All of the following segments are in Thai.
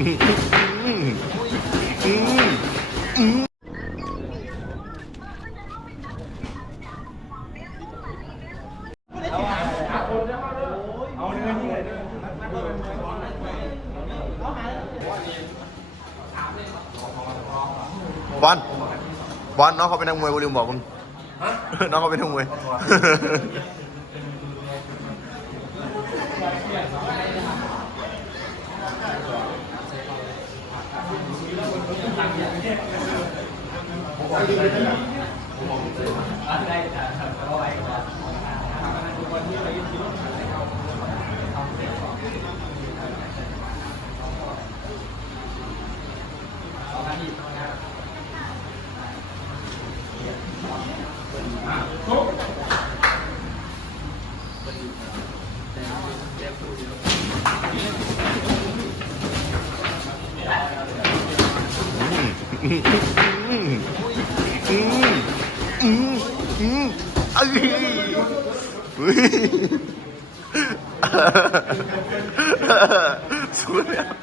อืมอืมอืมอืมบอลบอลน้องเขาเป็นนักมวยกูลืมบอกมึงน้องเขาเป็นนักมวย อืมอืมอืมอืมอืมเอ้ยเฮ้ยสุดแล้วอืมอืม 소리야.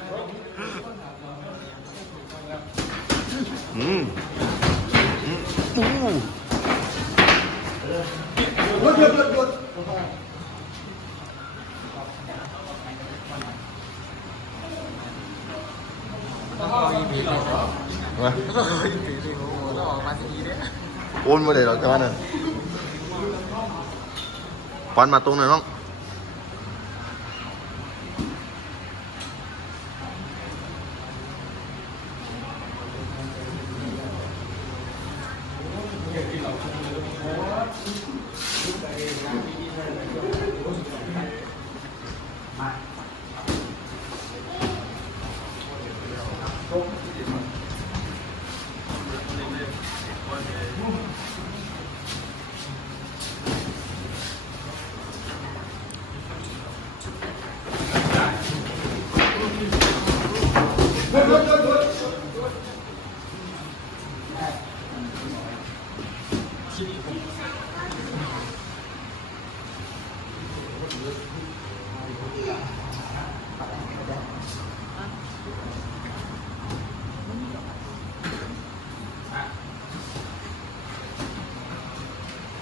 음. 음. 오. าอีพีเลยครับ มา ต้องเอาอีพีเลยโอ้โหต้องออกมาทีนี้เนี่ย โอนมาเลยหรอกจังหวะนั้นฟันมาตรงหน่อยน้อง เอ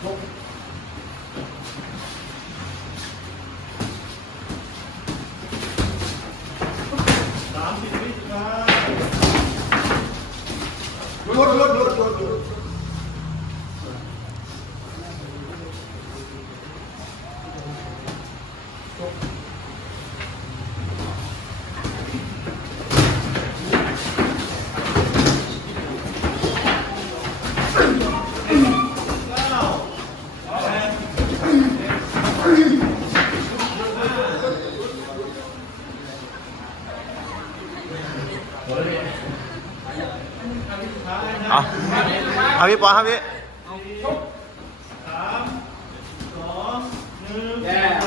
Look, look, าเอาพี่ปอนครับพี่แย่